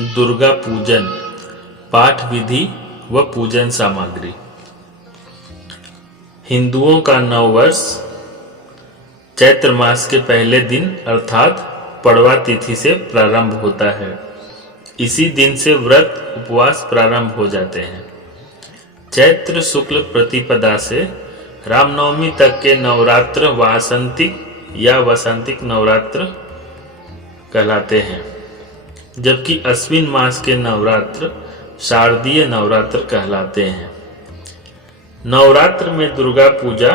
दुर्गा पूजन, पाठ विधि व पूजन सामग्री। हिंदुओं का नववर्ष चैत्र मास के पहले दिन अर्थात पड़वा तिथि से प्रारंभ होता है। इसी दिन से व्रत उपवास प्रारंभ हो जाते हैं। चैत्र शुक्ल प्रतिपदा से रामनवमी तक के नवरात्र वासंतिक या वसंतिक नवरात्र कहलाते हैं, जबकि अश्विन मास के नवरात्र शारदीय नवरात्र कहलाते हैं। नवरात्र में दुर्गा पूजा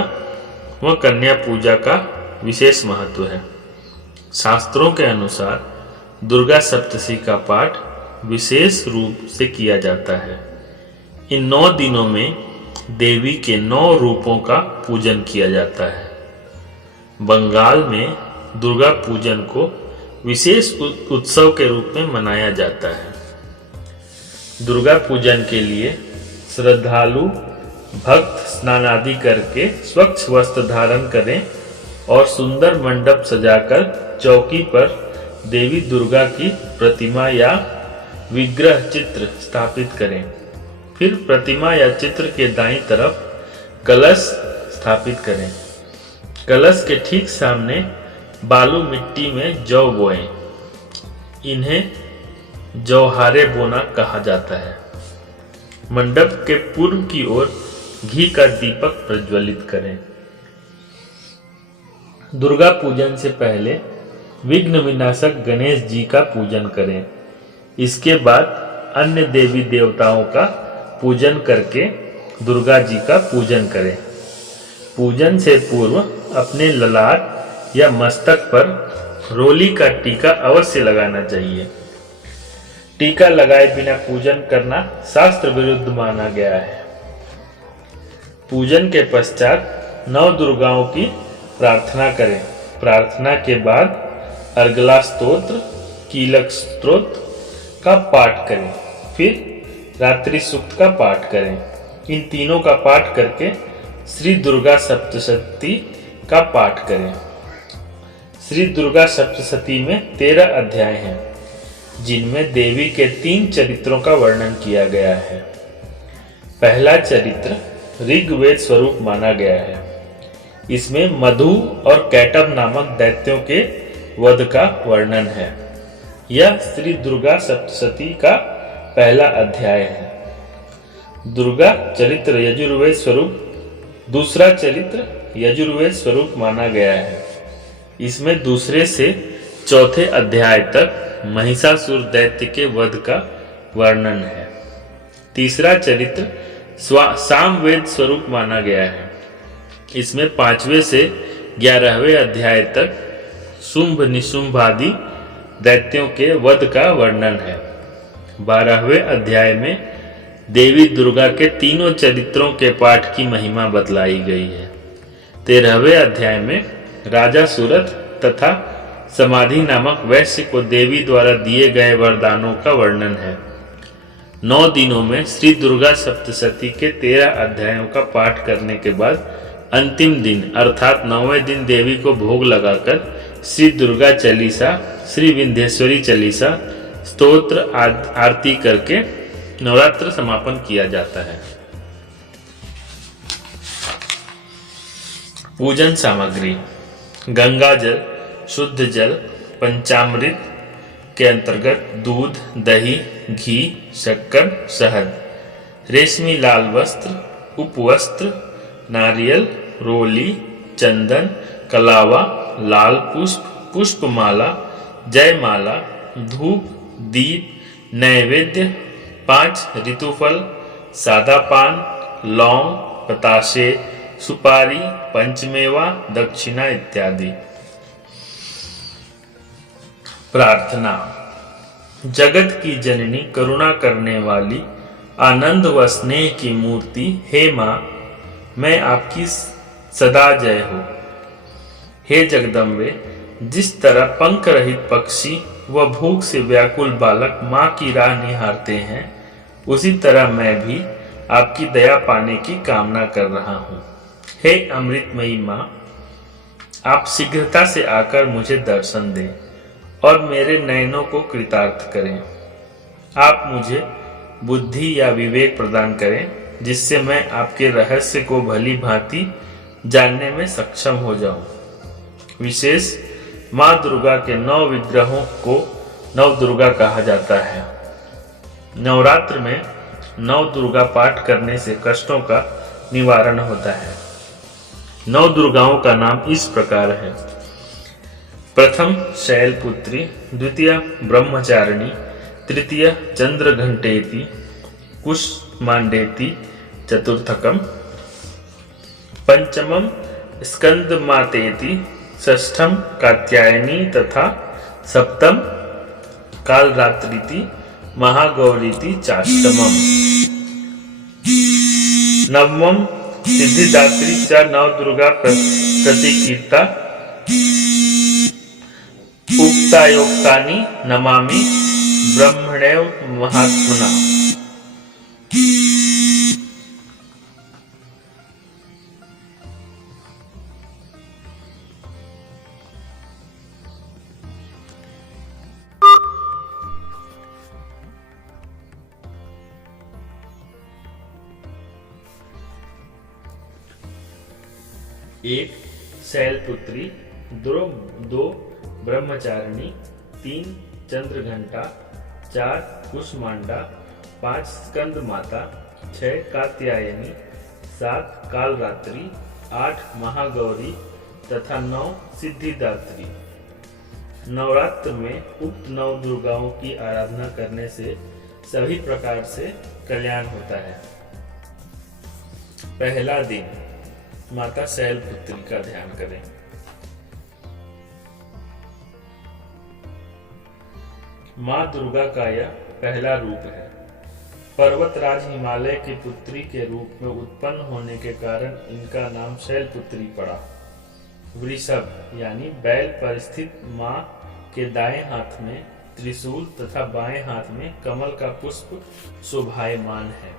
व कन्या पूजा का विशेष महत्व है। शास्त्रों के अनुसार दुर्गा सप्तशती का पाठ विशेष रूप से किया जाता है। इन 9 दिनों में देवी के 9 रूपों का पूजन किया जाता है। बंगाल में दुर्गा पूजन को विशेष उत्सव के रूप में मनाया जाता है। दुर्गा पूजन के लिए श्रद्धालु भक्त स्नान आदि करके स्वच्छ वस्त्र धारण करें और सुंदर मंडप सजाकर चौकी पर देवी दुर्गा की प्रतिमा या विग्रह चित्र स्थापित करें। फिर प्रतिमा या चित्र के दाईं तरफ कलश स्थापित करें। कलश के ठीक सामने बालू मिट्टी में जौ बोएं। इन्हें जौहारे बोना कहा जाता है। मंडप के पूर्व की ओर घी का दीपक प्रज्वलित करें। दुर्गा पूजन से पहले विघ्न विनाशक गणेश जी का पूजन करें। इसके बाद अन्य देवी देवताओं का पूजन करके दुर्गा जी का पूजन करें। पूजन से पूर्व अपने ललाट या मस्तक पर रोली का टीका अवश्य लगाना चाहिए। टीका लगाए बिना पूजन करना शास्त्र विरुद्ध माना गया है। पूजन के पश्चात 9 दुर्गाओं की प्रार्थना करें। प्रार्थना के बाद अर्गला स्तोत्र, कीलक स्तोत्र का पाठ करें। फिर रात्रि सूक्त का पाठ करें। इन तीनों का पाठ करके श्री दुर्गा सप्तशती का पाठ करें। श्री दुर्गा सप्तशती में 13 अध्याय हैं, जिनमें देवी के 3 चरित्रों का वर्णन किया गया है। पहला चरित्र ऋग्वेद स्वरूप माना गया है। इसमें मधु और कैटभ नामक दैत्यों के वध का वर्णन है। यह श्री दुर्गा सप्तशती का पहला अध्याय है। दुर्गा चरित्र यजुर्वेद स्वरूप दूसरा चरित्र यजुर्वेद स्वरूप माना गया है। इसमें दूसरे से चौथे अध्याय तक महिषासुर दैत्य के वध का वर्णन है। तीसरा चरित्र सामवेद स्वरूप माना गया है। इसमें 5वें से 11वें अध्याय तक शुंभ निशुंभ आदि दैत्यों के वध का वर्णन है। 12वें अध्याय में देवी दुर्गा के तीनों चरित्रों के पाठ की महिमा बतलाई गई है। 13वें अध्याय में राजा सूरत तथा समाधि नामक वैश्य को देवी द्वारा दिए गए वरदानों का वर्णन है। 9 दिनों में श्री दुर्गा सप्तशती के 13 अध्यायों का पाठ करने के बाद अंतिम दिन अर्थात 9वें दिन देवी को भोग लगाकर श्री दुर्गा चालीसा, श्री विंध्येश्वरी चालीसा, स्तोत्र आरती करके नवरात्र समापन किया जाता है। पूजन सामग्री: गंगा जल, शुद्ध जल, पंचामृत के अंतर्गत दूध, दही, घी, शक्कर, शहद, रेशमी लाल वस्त्र, उपवस्त्र, नारियल, रोली, चंदन, कलावा, लाल पुष्प, पुष्पमाला, जयमाला, धूप, दीप, नैवेद्य, 5 ऋतुफल, सादा पान, लौंग, बताशे, सुपारी, पंचमेवा, दक्षिणा इत्यादि। प्रार्थना: जगत की जननी, करुणा करने वाली, आनंद व स्नेह की मूर्ति, हे माँ, मैं आपकी सदा जय हो। हे जगदम्बे, जिस तरह पंख रहित पक्षी व भूख से व्याकुल बालक माँ की राह निहारते हैं, उसी तरह मैं भी आपकी दया पाने की कामना कर रहा हूँ। हे अमृतमयी माँ, आप शीघ्रता से आकर मुझे दर्शन दें और मेरे नयनों को कृतार्थ करें। आप मुझे बुद्धि या विवेक प्रदान करें, जिससे मैं आपके रहस्य को भली भांति जानने में सक्षम हो जाऊं। विशेष माँ दुर्गा के 9 विग्रहों को नव दुर्गा कहा जाता है। नवरात्र में 9 दुर्गा पाठ करने से कष्टों का निवारण होता है। 9 दुर्गाओं का नाम इस प्रकार है। प्रथम शैलपुत्री, द्वितीय ब्रह्मचारिणी, तृतीय चंद्रघंटेति, कुष्मांडेति, चतुर्थकम पंचमम स्कंदमातेति, षष्ठम कात्यायनी तथा सप्तम कालरात्रिति, महागौरीति चाष्टमम। नवमम सिद्धिदात्री च नवदुर्गा प्रतिकीर्ता, उक्तायोक्तानि नमामि ब्रह्मण्यो महात्मना। एक शैलपुत्री, 2 ब्रह्मचारिणी, 3 चंद्रघंटा, 4 कुष्मांडा, 5 स्कंद माता, 6 कात्यायनी, 7 कालरात्रि, 8 महागौरी तथा 9 सिद्धिदात्री। नवरात्र में उक्त 9 दुर्गाओं की आराधना करने से सभी प्रकार से कल्याण होता है। पहला दिन, माता शैलपुत्री का ध्यान करें। माँ दुर्गा का यह पहला रूप है। पर्वतराज हिमालय की पुत्री के रूप में उत्पन्न होने के कारण इनका नाम शैलपुत्री पड़ा। वृषभ यानी बैल पर स्थित माँ के दाएं हाथ में त्रिशूल तथा बाएं हाथ में कमल का पुष्प शोभायमान है।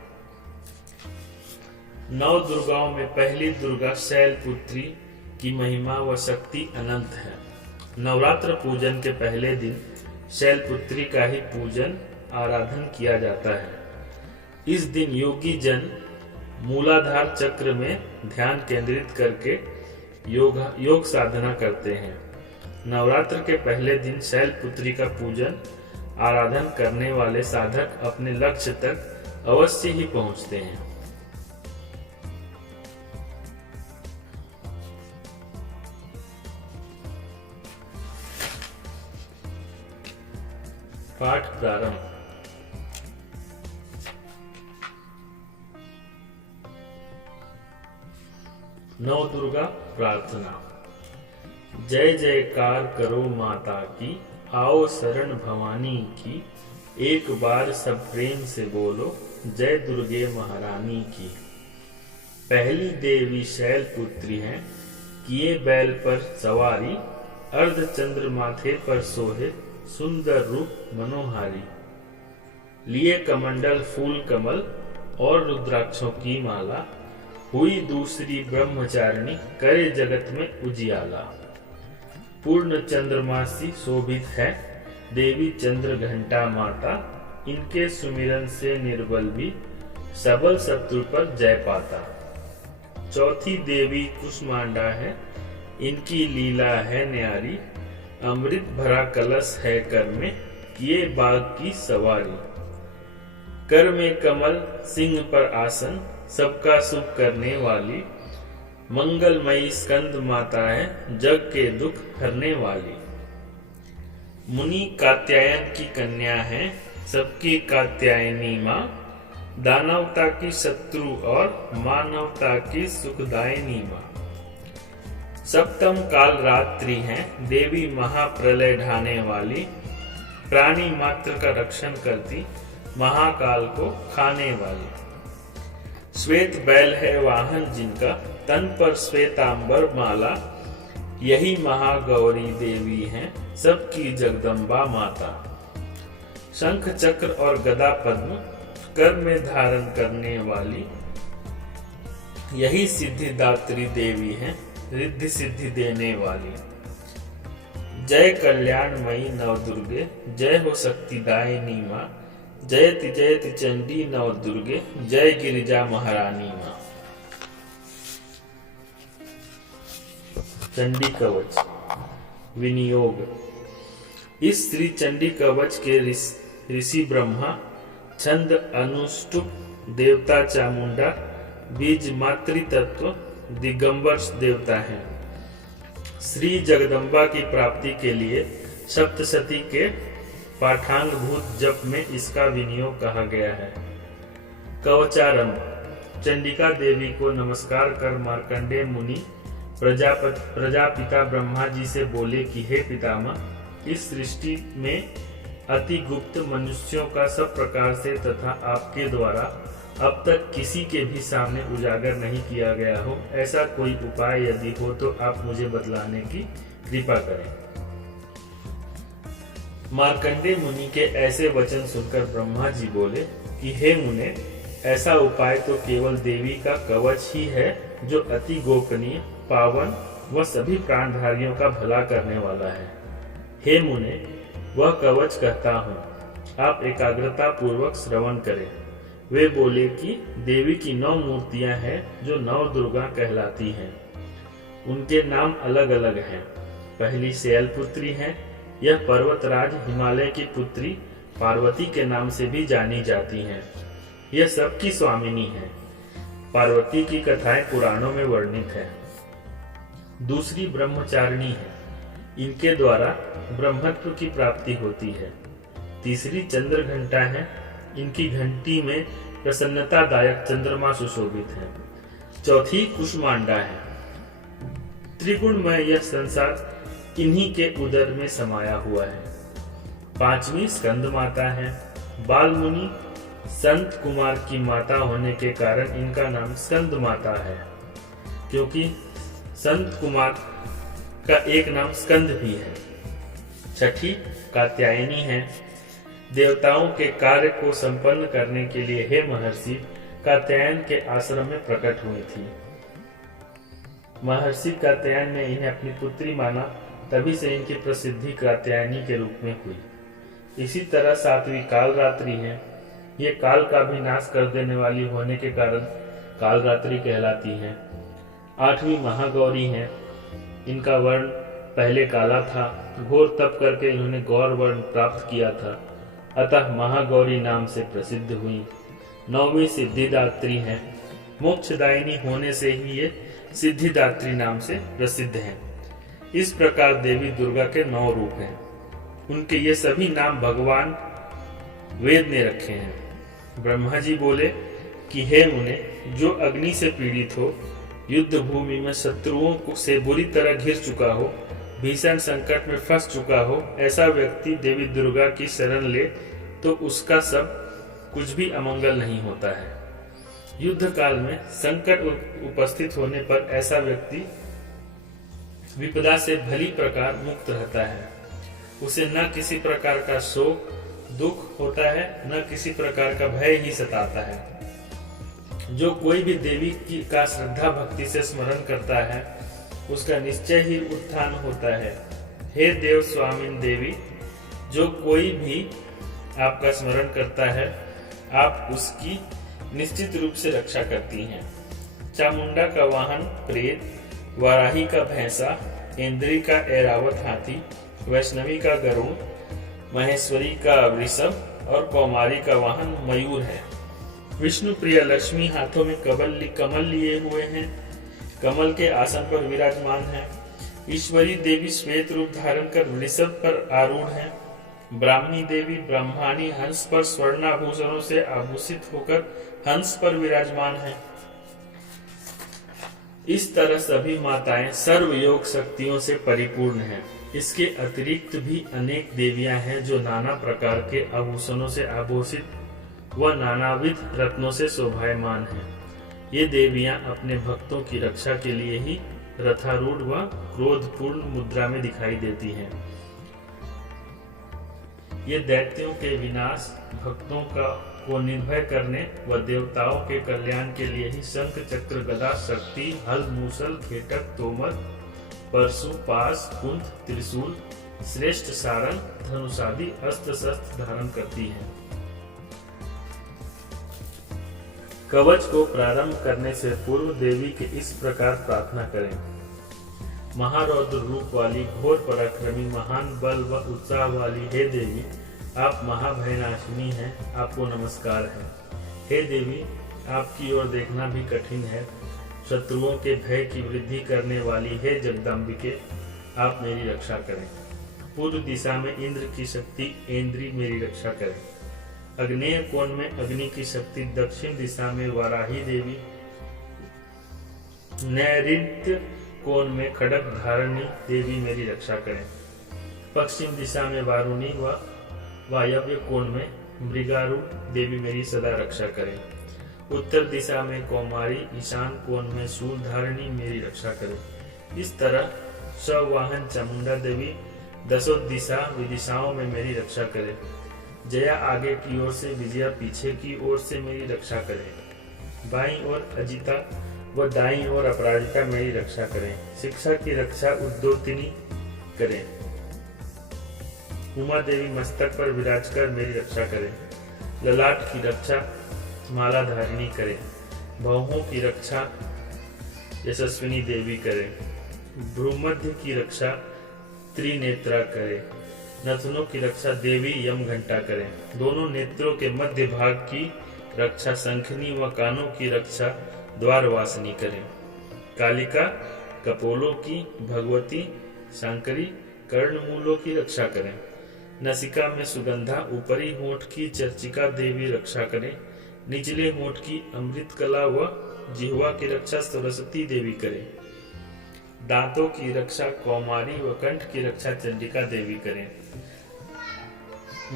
9 दुर्गाओं में पहली दुर्गा शैलपुत्री की महिमा व शक्ति अनंत है। नवरात्र पूजन के पहले दिन शैलपुत्री का ही पूजन आराधन किया जाता है। इस दिन योगी जन मूलाधार चक्र में ध्यान केंद्रित करके योग साधना करते हैं। नवरात्र के पहले दिन शैलपुत्री का पूजन आराधन करने वाले साधक अपने लक्ष्य तक अवश्य ही पहुंचते हैं। पाठ प्रारंभ। नव दुर्गा प्रार्थना। जय जयकार करो माता की, आओ शरण भवानी की, एक बार सब प्रेम से बोलो, जय दुर्गे महारानी की। पहली देवी शैलपुत्री हैं, किए बैल पर सवारी, अर्धचंद्र माथे पर सोहे, सुंदर रूप मनोहारी। लिए कमंडल फूल कमल और रुद्राक्षों की माला, हुई दूसरी ब्रह्मचारिणी, करे जगत में उजियाला। पूर्ण चंद्रमा सी शोभित है, देवी चंद्र घंटा माता, इनके सुमिरन से निर्बल भी सबल शत्रु पर जय पाता। चौथी देवी कुष्मांडा है, इनकी लीला है न्यारी, अमृत भरा कलश है कर में, किए बाग की सवारी। कर में कमल सिंह पर आसन, सबका शुभ करने वाली, मंगलमयी स्कंद माता है, जग के दुख हरने वाली। मुनि कात्यायन की कन्या है, सबकी कात्यायनी माँ, दानवता की शत्रु और मानवता की सुखदायिनी माँ। सप्तम काल रात्रि है, देवी महाप्रलय ढाने वाली, प्राणी मात्र का रक्षण करती, महाकाल को खाने वाली। श्वेत बैल है वाहन जिनका, तन पर श्वेतांबर माला, यही महागौरी देवी हैं, सबकी जगदम्बा माता। शंख चक्र और गदा पद्म कर में धारण करने वाली, यही सिद्धिदात्री देवी हैं, रिद्धि सिद्धि देने वाली। जय कल्याणमयी नव दुर्गे, जय हो शक्तिदायिनी माँ, जयति जयति चंडी नव दुर्गे, जय गिरिजा महारानी मां। चंडी कवच विनियोग। इस श्री चंडी कवच के ऋषि ब्रह्मा, छंद अनुष्टुप देवता चामुंडा, बीज मातृतत्व दिगंबर देवता हैं। श्री जगदम्बा की प्राप्ति के लिए सप्तशती के पाठांगभूत जप में इसका विनियोग कहा गया है। कवचारंभ। चंडिका देवी को नमस्कार कर मार्कंडेय मुनि प्रजापिता ब्रह्मा जी से बोले कि हे पितामह, इस सृष्टि में अति गुप्त मनुष्यों का सब प्रकार से तथा आपके द्वारा अब तक किसी के भी सामने उजागर नहीं किया गया हो, ऐसा कोई उपाय यदि हो तो आप मुझे बतलाने की कृपा करें। मार्कंडेय मुनि के ऐसे वचन सुनकर ब्रह्मा जी बोले कि हे मुने, ऐसा उपाय तो केवल देवी का कवच ही है, जो अति गोपनीय, पावन व सभी प्राणधारियों का भला करने वाला है। हे मुने, वह कवच कहता हूँ, आप एकाग्रता पूर्वक श्रवण करें। वे बोले कि देवी की 9 मूर्तियां हैं जो 9 दुर्गा कहलाती हैं। उनके नाम अलग अलग हैं। पहली शैलपुत्री है। यह पर्वतराज हिमालय की पुत्री पार्वती के नाम से भी जानी जाती हैं। यह सबकी स्वामिनी है। पार्वती की कथाएं पुराणों में वर्णित है। दूसरी ब्रह्मचारिणी है। इनके द्वारा ब्रह्मत्व की प्राप्ति होती है। तीसरी चंद्र घंटा है। इनकी घंटी में प्रसन्नतादायक चंद्रमा सुशोभित है। चौथी कुष्मांडा है। त्रिगुणमय यह संसार इन्हीं के उदर में समाया हुआ है। पांचवी स्कंद माता है। बाल मुनि संत कुमार की माता होने के कारण इनका नाम स्कंद माता है, क्योंकि संत कुमार का एक नाम स्कंद भी है। छठी कात्यायनी है। देवताओं के कार्य को संपन्न करने के लिए हे महर्षि कात्यायन के आश्रम में प्रकट हुई थी। महर्षि कात्यायन ने इन्हें अपनी पुत्री माना, तभी से इनकी प्रसिद्धि कात्यायनी के रूप में हुई। इसी तरह सातवीं कालरात्रि है। ये काल का भी नाश कर देने वाली होने के कारण कालरात्रि कहलाती है। आठवीं महागौरी है। इनका वर्ण पहले काला था। घोर तप करके इन्होंने गौर वर्ण प्राप्त किया था, अतः महागौरी नाम से प्रसिद्ध हुई। नौवीं सिद्धिदात्री है। मोक्षदायिनी होने से ही ये सिद्धिदात्री नाम से प्रसिद्ध है। इस प्रकार देवी दुर्गा के 9 रूप हैं। उनके ये सभी नाम भगवान वेद ने रखे हैं। ब्रह्मा जी बोले कि हे मुने, जो अग्नि से पीड़ित हो, युद्ध भूमि में शत्रुओं से बुरी तरह घिर चुका हो, भीषण संकट में फंस चुका हो, ऐसा व्यक्ति देवी दुर्गा की शरण ले तो उसका सब कुछ भी अमंगल नहीं होता है। युद्ध काल में संकट उपस्थित होने पर ऐसा व्यक्ति विपदा से भली प्रकार मुक्त रहता है। उसे न किसी प्रकार का शोक दुख होता है, न किसी प्रकार का भय ही सताता है। जो कोई भी देवी की का श्रद्धा भक्ति से स्मरण करता है, उसका निश्चय ही उत्थान होता है। हे देव स्वामिन देवी, जो कोई भी आपका स्मरण करता है, आप उसकी निश्चित रूप से रक्षा करती हैं। चामुंडा का वाहन प्रेत, वाराही का भैंसा, इंद्री का ऐरावत हाथी, वैष्णवी का गरुड़, महेश्वरी का वृषभ और कौमारी का वाहन मयूर है। विष्णु प्रिया लक्ष्मी हाथों में कमल लिए हुए हैं, कमल के आसन पर विराजमान है। ईश्वरी देवी श्वेत रूप धारण कर वृषभ पर आरूढ़ है। ब्राह्मणी देवी ब्रह्माणी हंस पर स्वर्णाभूषणों से आभूषित होकर हंस पर विराजमान है। इस तरह सभी माताएं सर्व योग शक्तियों से परिपूर्ण हैं। इसके अतिरिक्त भी अनेक देवियां हैं जो नाना प्रकार के आभूषणों से आभूषित व नानाविध रत्नों से शोभायमान हैं। ये देवियां अपने भक्तों की रक्षा के लिए ही रथारूढ़ व क्रोधपूर्ण मुद्रा में दिखाई देती हैं। ये दैत्यों के विनाश, भक्तों को निर्भय करने व देवताओं के कल्याण के लिए ही शंख चक्र गदा शक्ति हल मूसल खेटक तोमर परशु पास कुंठ त्रिशूल श्रेष्ठ सारंग धनुषादि अस्त्र शस्त्र धारण करती हैं। कवच को प्रारंभ करने से पूर्व देवी की इस प्रकार प्रार्थना करें। महारौद्र रूप वाली, घोर पराक्रमी, महान बल व उत्साह वाली हे देवी, आप महाभयनाशिनी हैं, आपको नमस्कार है। हे देवी, आपकी ओर देखना भी कठिन है। शत्रुओं के भय की वृद्धि करने वाली हे जगदम्बिके, आप मेरी रक्षा करें। पूर्व दिशा में इंद्र की शक्ति ऐन्द्री मेरी रक्षा करें। अग्नेय कोण में अग्नि की शक्ति, दक्षिण दिशा में वाराही देवी, नैऋत्य कोण में खड्ग धारणी देवी मेरी रक्षा करें। पश्चिम दिशा में वारुणी व वायव्य कोण में मृगारूढ़ देवी मेरी सदा रक्षा करें। उत्तर दिशा में कौमारी, ईशान कोण में शूल धारणी मेरी रक्षा करें। इस तरह सवाहन चामुंडा देवी दसों दिशा विदिशाओं में मेरी रक्षा करें। जया आगे की ओर से, विजया पीछे की ओर से मेरी रक्षा करें। बाईं ओर अजिता व दाईं ओर अपराजिता मेरी रक्षा करें। शिक्षा की रक्षा उद्योतिनी करें। उमा देवी मस्तक पर विराज कर मेरी रक्षा करें। ललाट की रक्षा माला धारिणी करें। बाहों की रक्षा यशस्विनी देवी करें। भ्रूमध्य की रक्षा त्रिनेत्रा करें। नथनों की रक्षा देवी यम घंटा करें। दोनों नेत्रों के मध्य भाग की रक्षा शंखनी व कानों की रक्षा द्वारवासिनी करें। कालिका कपोलों की, भगवती शांकरी कर्णमूलों की रक्षा करें। नसिका में सुगंधा, ऊपरी होंठ की चर्चिका देवी रक्षा करें। निचले होंठ की अमृत कला व जिह्वा की रक्षा सरस्वती देवी करें। दांतों की रक्षा कौमारी व कंठ की रक्षा चंडिका देवी करें।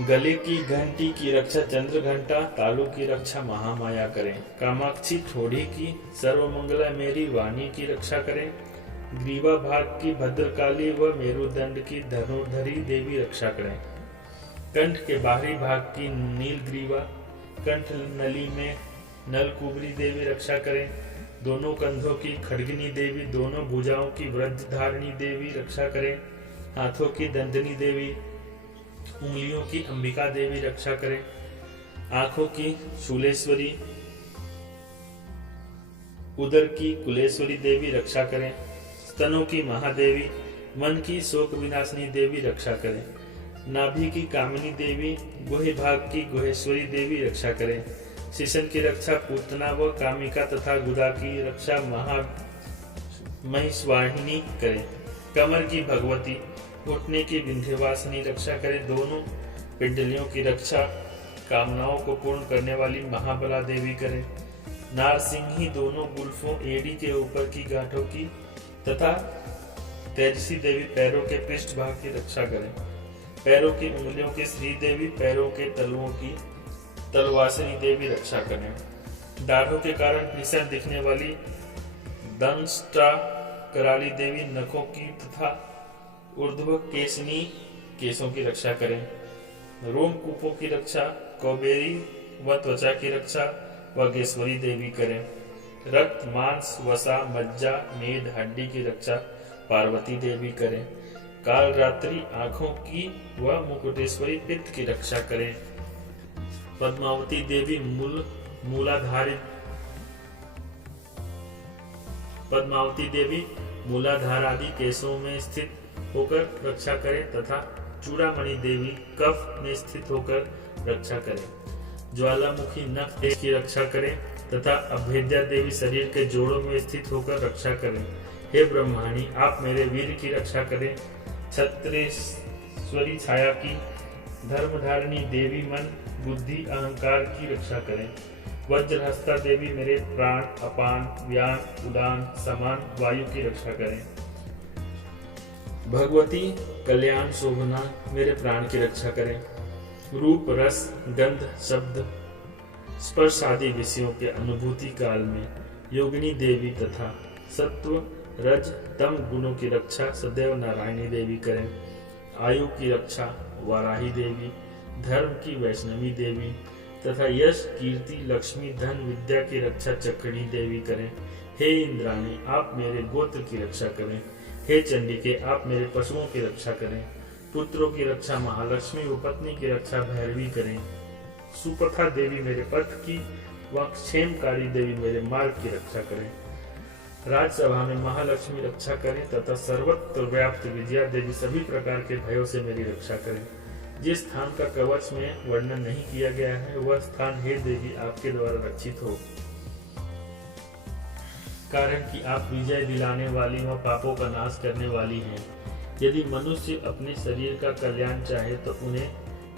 गले की घंटी की रक्षा चंद्र घंटा, तालू की रक्षा महामाया करें। कामाक्षी ठोड़ी की सर्वमंगला मेरी वाणी की रक्षा करें। ग्रीवा भाग की भद्रकाली व मेरुदंड की धनुर्धरी देवी रक्षा करें। कंठ के बाहरी भाग की नीलग्रीवा, कंठ नली में नलकुबरी देवी रक्षा करें। दोनों कंधों की खड्गिनी देवी, दोनों भुजाओं की वृद्धधारिणी देवी रक्षा करें। हाथों की दंडनी देवी, उंगलियों की अंबिका देवी रक्षा करें। आंखों की शूलेश्वरी, उदर की कुलेश्वरी देवी रक्षा करें। स्तनों की महादेवी, मन की शोक विनाशिनी देवी रक्षा करें। नाभि की कामिनी देवी, गुहे भाग की गुहेश्वरी देवी रक्षा करें। शिशन की रक्षा पूतना व कामिका तथा गुदा की रक्षा महिषवाहिनी करें। कमर की भगवती, घुटने की विंध्यवासिनी रक्षा करें। दोनों पिंडलियों की रक्षा कामनाओं को पूर्ण करने वाली महाबला देवी करें। नारसिंही, दोनों गुल्फों एड़ी के ऊपर की गांठों की तथा तेजसी देवी पैरों के पृष्ठ भाग की रक्षा करें। पैरों की उंगलियों की श्री देवी, पैरों के तलुओं की तलवासिनी देवी रक्षा करें। दाढ़ों के कारण भीषण दिखने वाली दंष्टा कराली देवी, नखों की तथा ऊर्ध्व केशनी केशों की रक्षा करें। रोमकूपों की रक्षा कौबेरी व त्वचा की रक्षा वागेश्वरी देवी करें। रक्त, मांस, वसा, मज्जा, मेद, हड्डी की रक्षा पार्वती देवी करें। काल रात्रि आंखों की व मुकुटेश्वरी पित्त की रक्षा करें। पद्मावती देवी मूलाधार आदि केशों में स्थित होकर रक्षा करें तथा चूड़ामणि देवी कफ में स्थित होकर रक्षा करें। ज्वालामुखी नख की रक्षा करें तथा अभेद्या देवी शरीर के जोड़ों में स्थित होकर रक्षा करें। हे ब्रह्माणी, आप मेरे वीर की रक्षा करें। छत्रेश्वरी छाया की धर्मधारिणी देवी मन, बुद्धि, अहंकार की रक्षा करें। वज्रहस्ता देवी मेरे प्राण, अपान, व्यान, उदान, समान, वायु की रक्षा करें। भगवती कल्याण शोभना मेरे प्राण की रक्षा करें। रूप, रस, गंध, शब्द, स्पर्श आदि विषयों के अनुभूति काल में योगिनी देवी तथा सत्व, रज, तम गुणों की रक्षा सदैव नारायणी देवी करें। आयु की रक्षा वाराही देवी, धर्म की वैष्णवी देवी तथा यश, कीर्ति, लक्ष्मी, धन, विद्या की रक्षा चक्रिणी देवी करें। हे इंद्राणी, आप मेरे गोत्र की रक्षा करें। हे चंडिके, आप मेरे पशुओं की रक्षा करें। पुत्रों की रक्षा महालक्ष्मी व पत्नी की रक्षा भैरवी करें। सुपथा देवी मेरे पथ की वह क्षेमकारी देवी मेरे मार्ग की रक्षा करें। राजसभा में महालक्ष्मी रक्षा करें तथा सर्वत्र व्याप्त विजया देवी सभी प्रकार के भयों से मेरी रक्षा करें। जिस स्थान का कवच में वर्णन नहीं किया गया है वह स्थान हे देवी आपके द्वारा रक्षित हो, कारण कि आप विजय दिलाने वाली व पापों का नाश करने वाली हैं। यदि मनुष्य अपने शरीर का कल्याण चाहे तो उन्हें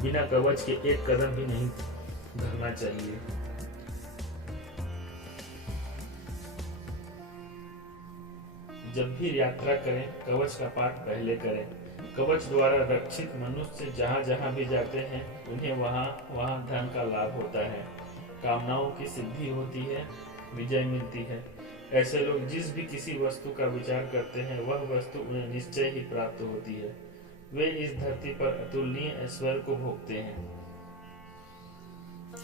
बिना कवच के एक कदम भी नहीं धरना चाहिए। जब भी यात्रा करें कवच का पाठ पहले करें। कवच द्वारा रक्षित मनुष्य जहाँ जहाँ भी जाते हैं उन्हें वहाँ वहाँ धन का लाभ होता है, कामनाओं की सिद्धि होती है, विजय मिलती है। ऐसे लोग जिस भी किसी वस्तु का विचार करते हैं वह वस्तु उन्हें निश्चय ही प्राप्त होती है। वे इस धरती पर अतुलनीय ऐश्वर्य को भोगते हैं।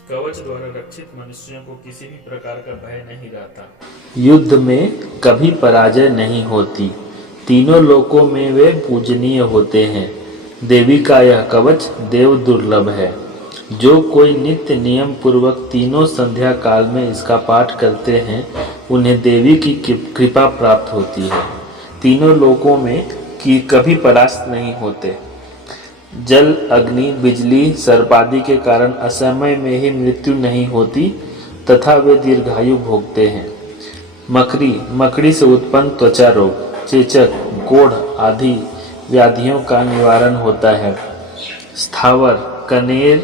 कवच द्वारा रक्षित मनुष्यों को किसी भी प्रकार का भय नहीं रहता, युद्ध में कभी पराजय नहीं होती, तीनों लोकों में वे पूजनीय होते हैं। देवी का यह कवच देव दुर्लभ है। जो कोई नित्य नियम पूर्वक तीनों संध्या काल में इसका पाठ करते हैं उन्हें देवी की कृपा प्राप्त होती है। तीनों लोकों में कि कभी परास्त नहीं होते। जल, अग्नि, बिजली, सर्पादि के कारण असमय में ही मृत्यु नहीं होती तथा वे दीर्घायु भोगते हैं। मकड़ी से उत्पन्न त्वचा रोग, चेचक, कोढ़ आदि व्याधियों का निवारण होता है। स्थावर, कनेर,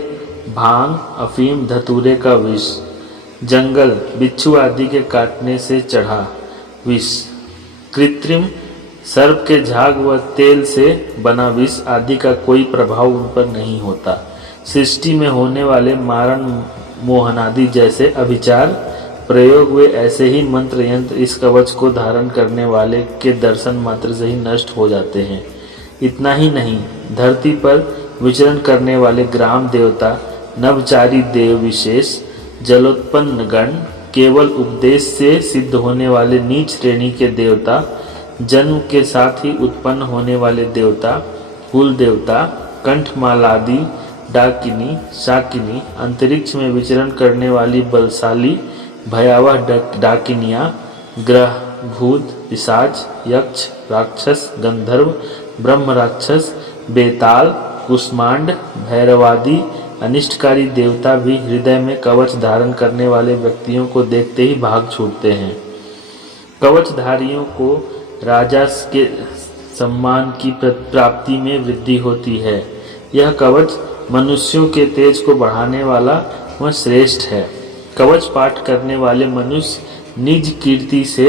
भांग, अफीम, धतूरे का विष, जंगल, बिच्छू आदि के काटने से चढ़ा विष, कृत्रिम सर्प के झाग व तेल से बना विष आदि का कोई प्रभाव उन पर नहीं होता। सृष्टि में होने वाले मारण, मोहनादि जैसे अभिचार प्रयोग वे ऐसे ही मंत्र यंत्र इस कवच को धारण करने वाले के दर्शन मात्र से ही नष्ट हो जाते हैं। इतना ही नहीं, धरती पर विचरण करने वाले ग्राम देवता, नवचारी देव विशेष, जलोत्पन्न गण, केवल उपदेश से सिद्ध होने वाले नीच श्रेणी के देवता, जन्म के साथ ही उत्पन्न होने वाले देवता, कुल देवता, कंठमालादि, डाकिनी, शाकिनी, अंतरिक्ष में विचरण करने वाली बलशाली भयावह डाकिनियाँ, ग्रह, भूत, पिशाच, यक्ष, राक्षस, गंधर्व, ब्रह्म राक्षस, बेताल, कुष्मांड, भैरवादि अनिष्टकारी देवता भी हृदय में कवच धारण करने वाले व्यक्तियों को देखते ही भाग छूटते हैं। कवचधारियों को राजा के सम्मान की प्राप्ति में वृद्धि होती है। यह कवच मनुष्यों के तेज को बढ़ाने वाला व श्रेष्ठ है। कवच पाठ करने वाले मनुष्य निज कीर्ति से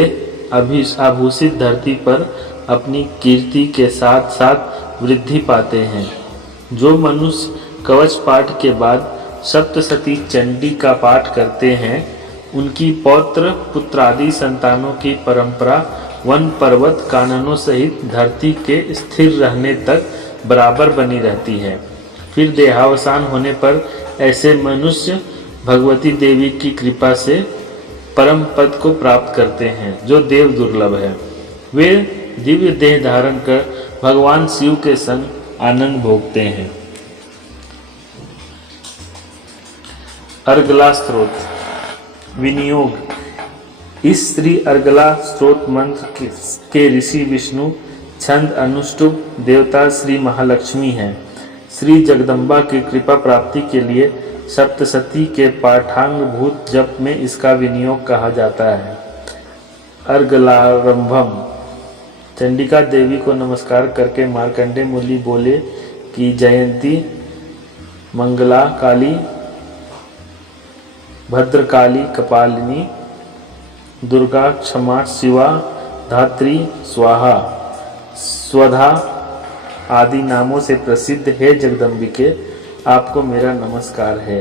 आभूषित धरती पर अपनी कीर्ति के साथ साथ वृद्धि पाते हैं। जो मनुष्य कवच पाठ के बाद सप्तशती चंडी का पाठ करते हैं उनकी पौत्र पुत्रादि संतानों की परंपरा वन पर्वत काननों सहित धरती के स्थिर रहने तक बराबर बनी रहती है। फिर देहावसान होने पर ऐसे मनुष्य भगवती देवी की कृपा से परम पद को प्राप्त करते हैं जो देव दुर्लभ है। वे दिव्य देह धारण कर भगवान शिव के संग आनंद भोगते हैं। अर्गला स्तोत्र विनियोग। इस श्री अर्गला स्तोत्र मंत्र के ऋषि विष्णु, छंद अनुष्टुप देवता श्री महालक्ष्मी हैं। श्री जगदम्बा की कृपा प्राप्ति के लिए सप्तशती के पाठांगभूत जप में इसका विनियोग कहा जाता है। अर्गलारंभम। चंडिका देवी को नमस्कार करके मार्कंडे मुनि बोले कि जयंती, मंगला काली, भद्रकाली, कपालिनी, दुर्गा, क्षमा, शिवा, धात्री, स्वाहा, स्वधा आदि नामों से प्रसिद्ध हे जगदम्बिके, आपको मेरा नमस्कार है।